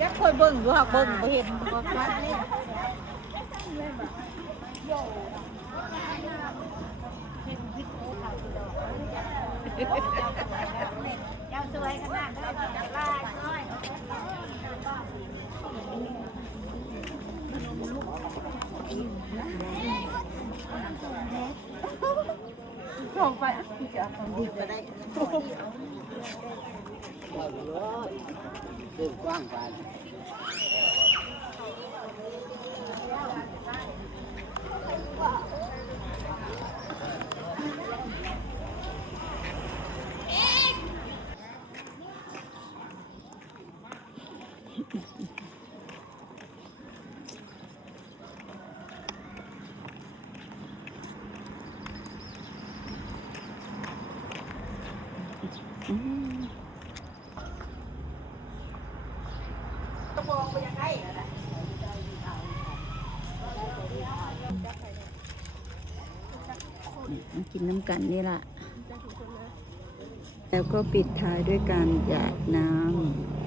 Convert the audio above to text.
ยักษ์คอยเบิ่งดูหักเบิ่งบ่เห็นบ่ชัดเลยเจ้าสวยขนาดนั้นจับลายส่งไปจะเอาดีไปได้เดินกว้างไปกินน้ำกันนี่ล่ะแล้วก็ปิดท้ายด้วยการหยาดน้ำ